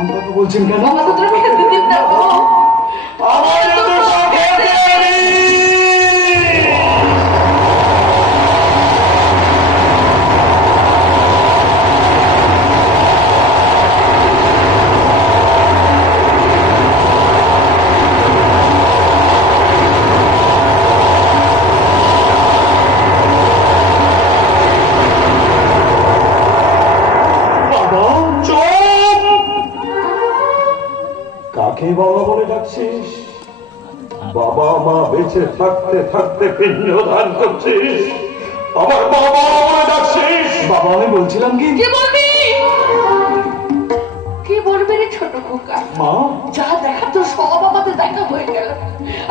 এমন কথা বলছেন কেন? বাবা বলে ডাকছিস? বাবা মা বেঁচে থাকতে থাকতে পিণ্ড দান করছিস, আমার বাবা বলে ডাকছিস? বাবা আমি বলছিলাম কি বলবি, কি বলবি রে ছোট খোকা? মা যা দেখা তো সব আমাদের দেখা হয়ে গেল,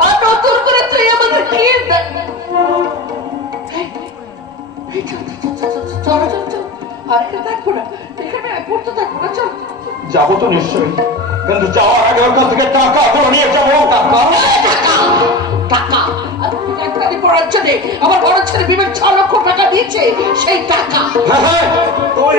আর নতুন করে তুই আমাদের কি চলো চল চল, আর এখানে থাকবো না, এখানে পড়তে থাকবো না, চল। যাবো তো নিশ্চয়ই, কিন্তু যাওয়ার আগে ওখান থেকে টাকা করে নিয়ে যাবো। টাকা ডাক্তারি পড়ার জন্য আমার বড় ছেলে বিবেক 6 লক্ষ টাকা দিয়েছে, সেই টাকা। হ্যাঁ তুই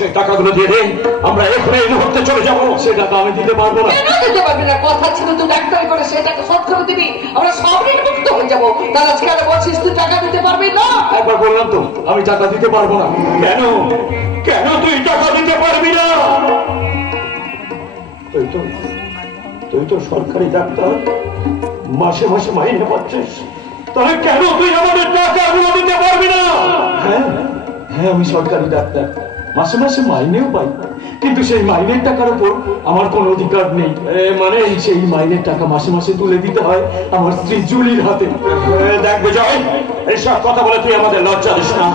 সেই টাকাগুলো দিয়ে দে, আমরা এখানে এই মুহূর্তে চলে যাবো। সে টাকা আমি দিতে পারবো না। কেন দিতে পারবি না? কথা ছিল তুই ডাক্তারি করে সেই টাকা শোধ করে দিবি, আমরা সব ঋণ মুক্ত হয়ে যাবো। তাহলে কেন বলছিস তুই টাকা দিতে পারবি না? একবার বললাম তো আমি টাকা দিতে পারবো না। কেন কেন তুই টাকা দিতে পারবি না? তুই তো সরকারি ডাক্তার, মাসে মাসে মাইনে পাচ্ছিস, তাহলে কেন তুই আমাদের টাকাগুলো দিতে পারবি না? হ্যাঁ হ্যাঁ আমি সরকারি ডাক্তার, মাসে মাসে মাইনেও পাই, কিন্তু সেই মাইনের টাকার উপর আমার কোনো অধিকার নেই। মানে সেই মাইনের টাকা মাসে মাসে তুলে দিতে হয় আমার স্ত্রী জুলির হাতে। দেখ বিজয়, এইসব কথা বলে তুই আমাদের লজ্জা দিস না।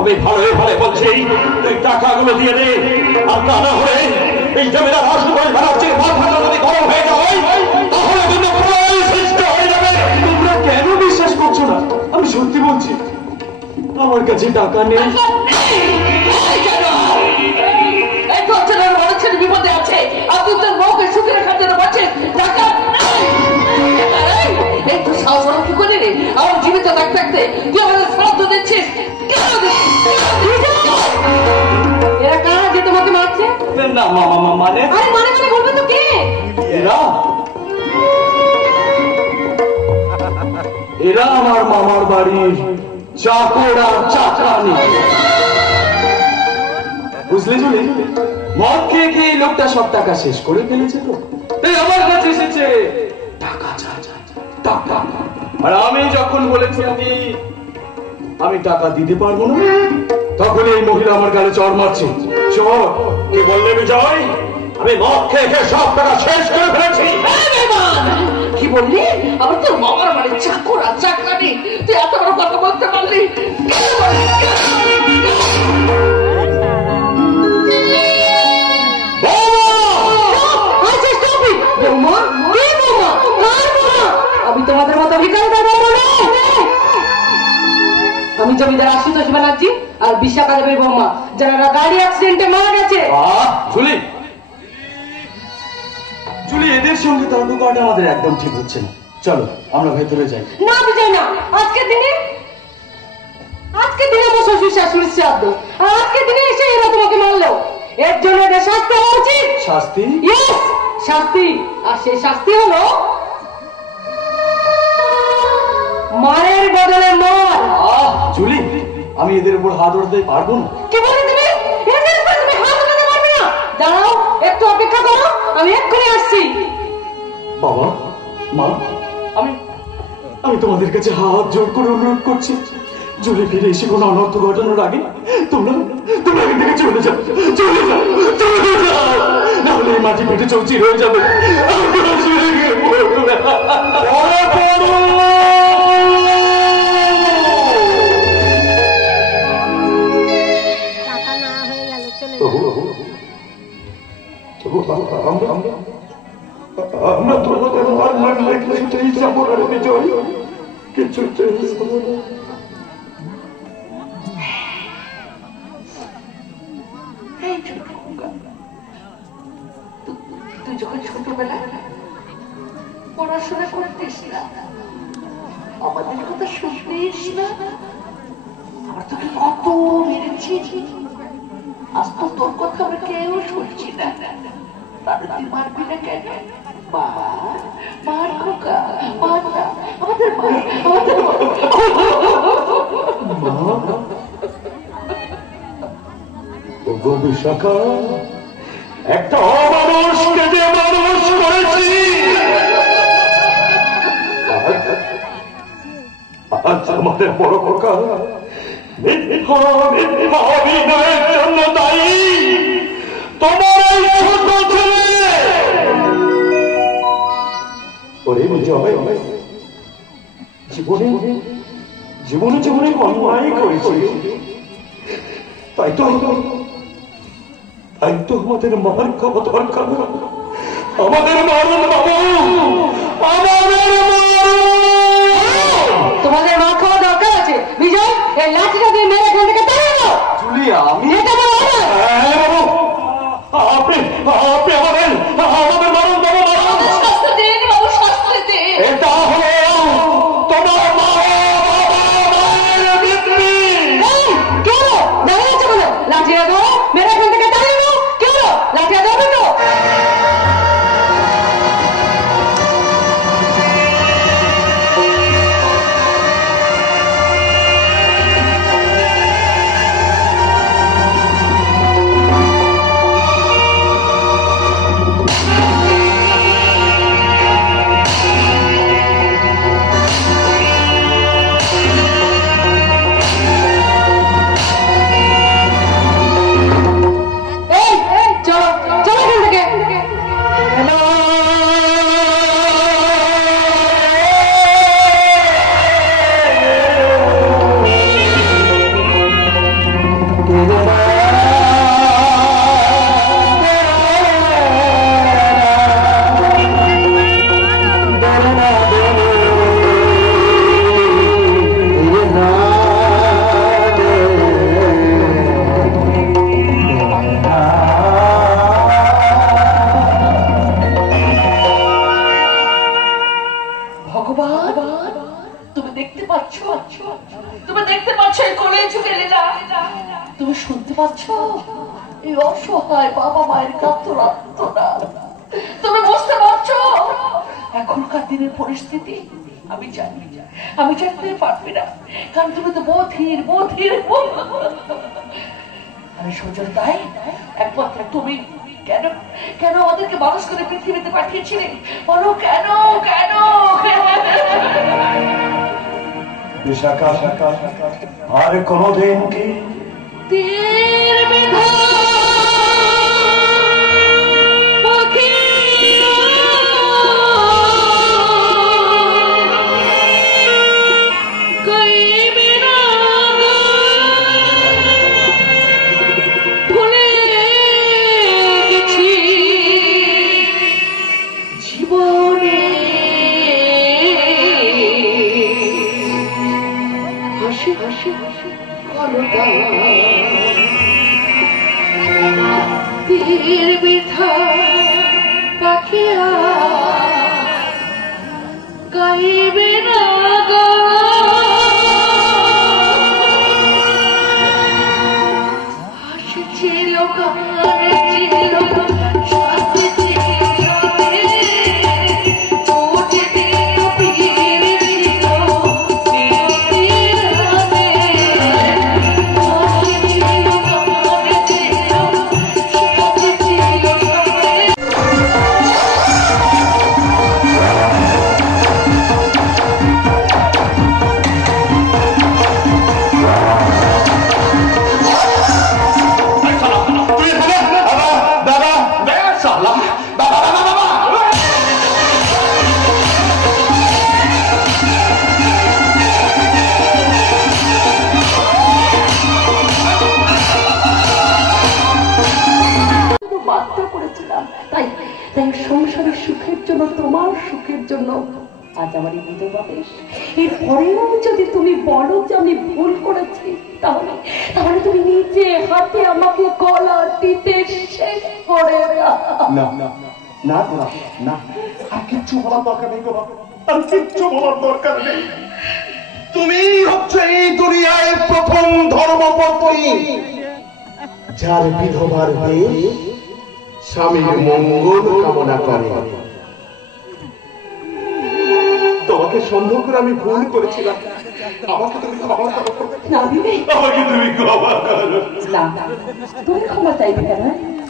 আমি ভালো ভালো বলছি, তুই টাকাগুলো দিয়ে দে, আর তা না হলে এই জমিদার হাসপাতাল ভাড়াচ্ছির মাথা যদি গরম হয়ে যায় তাহলে কিন্তু সৃষ্টি হয়ে যাবে। তোমরা কেন বিশ্বাস করছো না? আমি সত্যি বলছি, আমার কাছে টাকা নেই। বিপদে আছে, আপনি তোর বউকে সুখে রাখার জন্য বলছেন টাকা এই তো সাহস কি করে রে? আমার জীবিত থাকতে থাকতে তুই আমাদের শ্রাদ্ধ দিচ্ছিস। এরা কারা যে তোমাকে মারছে? না মানে আরে মানে মানে বলবে তো কে? এরা আমার মামার বাড়ির চাকরা চাকরানি। বুঝলে জুলি, মদ খেয়ে খেয়ে লোকটা সব টাকা শেষ করে ফেলেছে, তো তাই আমার কাছে এসেছে টাকা টাকা। আর আমি যখন বলেছি আমি টাকা দিতে পারবো না, তখন এই মহিলা আমার গালে চড় মারছে। চর কি বললে বিজয়? আমি মদ খেয়ে খেয়ে সব টাকা শেষ করে ফেলেছি? কি বললি? আবার তোর মামার বাড়ির চাকর আর চাকরানি, তুই এত বড় কথা বলতে পারলি? আমি তোমাদের মতো ভিখারি বলবো না। আমি জমিদার আশুতোষ ব্যানার্জি আর বিশাখা দেবীর বৌমা, যারা গাড়ি অ্যাক্সিডেন্টে মারা গেছে। জুলি, এদের সঙ্গে তর্ক করাটা আমাদের একদম ঠিক হচ্ছে না। চলো আমরা ভেতরে যাই। না বিজয় না, আজকের দিনে আমার শ্বশুর শাশুড়ির শ্রাদ্ধ, আর আজকের দিনে এসে এরা তোমাকে মারলো, এর জন্য এদের শাস্তি হওয়া উচিত। শাস্তি? ইয়েস, শাস্তি। আর সেই শাস্তি হলো মারের বদলে মার। জুলি, আমি এদের উপর হাত উঠাতে পারবো না। কি বলে তুমি? এদের উপর তুমি হাত উঠাতে পারবে না? দাঁড়াও, একটু অপেক্ষা করো, আমি এক্ষুনি আসছি। বাবা মা, আমি তোমাদের কাছে হাত জোর করে অনুরোধ করছি, জুলি ফিরে এসে কোনো অনর্থ ঘটানোর আগে তোমরা এখান থেকে চলে যাও। নাহলে এই মাটি পেটে চৌচির হয়ে যাবে। আমরা তোমাদের মার মারলে কিছুতেই যাবো না বিজয়, কিছুতেই যাবো না। তুই যখন ছোটবেলায় পড়াশোনা করতিস না, আমাদের কথা শুনতিস না, আমার তোকে কত মেরেছি, আজ তো তোর কথা আমরা কেউ শুনছি না। তাহলে তুই মারবি না কেন? মার খোকা, মার না, আমাদের মা, আমাদের মা। ওগো বিশাখা, একটা অমানুষকে যে মানুষ করেছি, আজ আমাদের বড় খোকা মিথ্যা মিথ্যা অভিনয়ের জন্য দায়ী তোমার এই ছোট ছেলে। ওরে বিজয়, জীবনে জীবনে জীবনে অন্যায় করেছি, তাই তো আমাদের মার খাওয়া দরকার, আমাদের মারুন বাবু, আমাদের তোমাদের মা খাওয়া দরকার আছে। বিজয়, এই লাঠিটা দিয়ে মেরে এখান থেকে তাড়িয়ে দাও। জুলিয়া, আমি এটা বলো না। বাবু, আপনি আপনি আমাদের মারুন বাবু, আমাদের শাস্তি দিন বাবু, শাস্তি দিন। এটা হলো তোমার মা মায়ের বৃত্তি। কি হলো? দাঁড়িয়ে আছে বলো, লাঠিটা ধরো, মেরে এখান থেকে তাড়িয়ে দাও। কি হলো? লাঠিটা ধরবে তো? তুমি শুনতে পাচ্ছ এই অসহায় বাবা মায়ের কাতরাত্মনাদ? তুমি বুঝতে পারছো এখনকার দিনের পরিস্থিতি? আমি জানি তুমি পারবে না, কারণ তুমি তো বধির বধির। আমি সোজল তাই একমাত্র তুমি কেন কেন আমাদেরকে মানুষ করে পৃথিবীতে পাঠিয়েছিলে? বলো কেন কেন? বিশাখা, আর কোনদিন কি তীর বিধান পাখি কইবে না ভুলে গেছি জীবনে হাসি হাসি হাসি তীর বিধা পাখিয়া গাইবে না হাসি ছিল গানে ছিল শাস্তি ছিল ওঠে দিল পীর ছিল সংসারের সুখের জন্য, তোমার সুখের জন্য আজ আমার এই বিধবা বেশ। এরপরেও যদি তুমি বলো যে আমি ভুল করেছি, তাহলে তাহলে তুমি নিজে হাতে আমাকে গলা দিতে শেষ করে না না না না, আর কিচ্ছু বলার দরকার নেই, আর কিচ্ছু বলার দরকার নেই। তুমি হচ্ছে এই দুনিয়ায় প্রথম ধর্মপত্নী যার বিধবার বেশ স্বামীর মঙ্গল কামনা করে। তোমাকে সন্দেহ করে আমি ভুল করেছিলাম, আমাকে তুমি ক্ষমা করো। না বিবেক, আমাকে তুমি ক্ষমা করো। না তুমি ক্ষমা চাইবে কেন?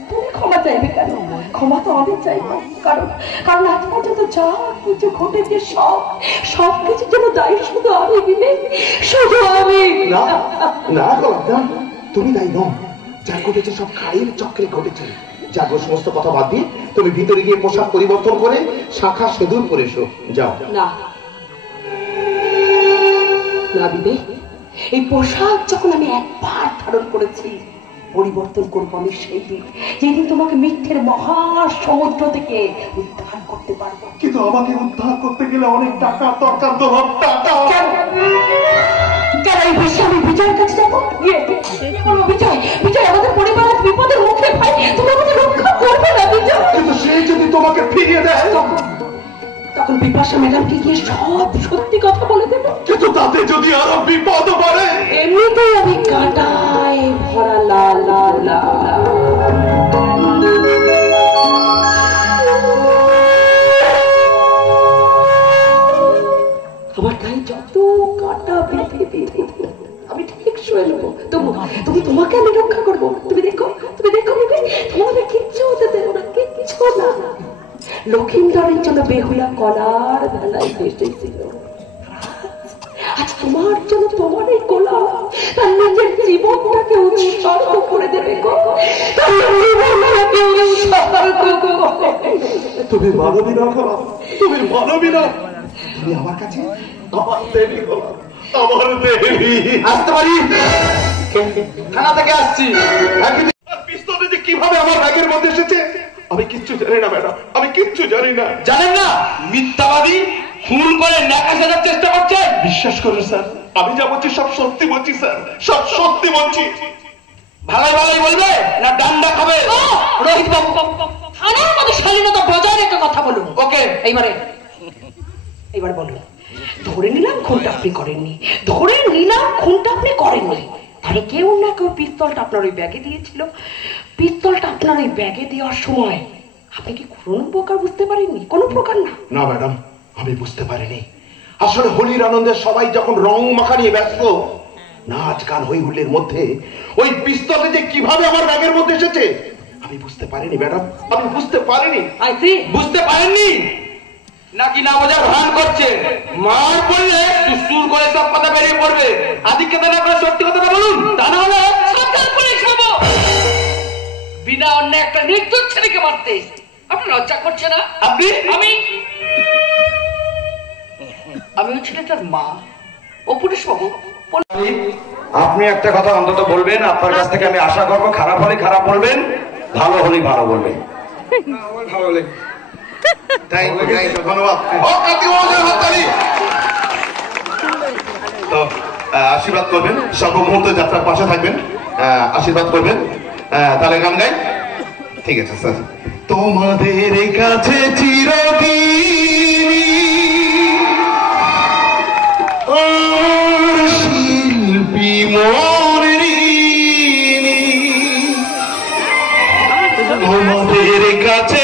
তুমি ক্ষমা চাইবে কেন? ক্ষমা তো আমি চাইবো, কারণ কারণ আজ পর্যন্ত যা কিছু ঘটেছে সব কিছুর জন্য দায়ী শুধু আমি বিবেক, শুধু আমি। না না গোলাপদা, তুমি দায়ী নও। যা ঘটেছে সব খায়ের চক্রে ঘটেছে। যাগো, সমস্ত কথা বাদ দিয়ে তুমি ভিতরে গিয়ে পোশাক পরিবর্তন করে শাখা সেদুর পরে এসো, যাও। না না বিবেক, এই পোশাক যখন আমি একবার ধারণ করেছি, পরিবর্তন করবো আমি সেই দিন, যেদিন তোমাকে মিথ্যের মহা সমুদ্র থেকে উদ্ধার করতে পারবো। কিন্তু আমাকে উদ্ধার করতে গেলে অনেক টাকা দরকার, তো টাকা। কেন এই বেশি আমি বিজয়ের কাছে যাবো? বলবো বিজয়, বিজয় আমাদের পরিবারের বিপদের মুখে, ভাই তুমি আমাদের রক্ষা করবে না বিজয়। কিন্তু সে যদি তোমাকে ফিরিয়ে দেয়, তখন বিপাশা ম্যাডামকে গিয়ে সব সত্যি কথা বলে দেবো। কিন্তু তাতে যদি আরো বিপদ পড়ে? এমনিতেই আমি কাঁটায় ভরা লাল লাল লাল। আমার গায়ে যত কাঁটা বেঁধে বেঁধে আমি ঠিক শুয়ে নেবো, তবু তোমাকে আমি রক্ষা করবো। তুমি দেখো বিবেক, তোমার আমি কিচ্ছু হতে দেবো না, কিচ্ছু না। লক্ষিন্দরের জন্য বেহুলা কলার বেলায় এসেছিল, আজ তোমার জন্য তোমার এই কোলা তার নিজের জীবনটাকে উৎসর্গ করে দেবে গো। তুমি মানবী না গোলাপ, তুমি মানবী না। তুমি আমার কাছে আমার দেবী গোলাপ, আমার দেবী। আসতে পারি? থানা থেকে আসছি। পিস্তল যে কিভাবে আমার ব্যাগের মধ্যে এসেছে আমি কিচ্ছু জানি না ম্যাডাম, আমি কিচ্ছু জানি না। জানেন না? মিথ্যাবাদী, খুন করে নাকা সাজার চেষ্টা করছে। বিশ্বাস করুন স্যার, আমি যা বলছি সব সত্যি বলছি স্যার, সব সত্যি বলছি। ভালোই ভালোই বলবে না ডান্ডা খাবে? রোহিত বাবু, থানার মতো শালীনতা বজায় রেখে কথা বলুন। ওকে, এইবার বলুন, ধরে নিলাম খুনটা আপনি করেননি, তাহলে কেউ না কেউ পিস্তলটা আপনার ওই ব্যাগে দিয়েছিল। পিস্তলটা আপনার ওই ব্যাগে দেওয়ার সময় আপনি কি কোনো প্রকার বুঝতে পারেননি? কোনো প্রকার না? না ম্যাডাম, আমি বুঝতে পারিনি। আসলে হোলির আনন্দে সবাই যখন রং মাখা নিয়ে ব্যস্ত, নাচ গান হই হুল্লের মধ্যে ওই পিস্তলটা যে কিভাবে আমার ব্যাগের মধ্যে এসেছে আমি বুঝতে পারিনি ম্যাডাম, আমি বুঝতে পারিনি। বুঝতে পারেননি নাকি না বোঝার ভান করছে? মার পড়লে সুসুর করে সব কথা বেরিয়ে পড়বে। আদিকে না করে সত্যি কথাটা বলুন, তা না হলে সরকার পুলিশ হবো। বিনা অন্য একটা নির্দোষ ছেলেকে মারতে আপনার লজ্জা করছে না? আপনি আমি ওই ছেলেটার মা। ও পুলিশ বাবু, আপনি একটা কথা অন্তত বলবেন, আপনার কাছ থেকে আমি আশা করবো খারাপ হলে খারাপ বলবেন, ভালো হলে ভালো বলবেন। তো আশীর্বাদ করবেন, সর্বমুহূর্তে যাত্রার পাশে থাকবেন, আশীর্বাদ করবেন। তাহলে গান গাই? ঠিক আছে স্যার। তোমাদের কাছে চিরদিন শিল্পী মনের, তোমাদের কাছে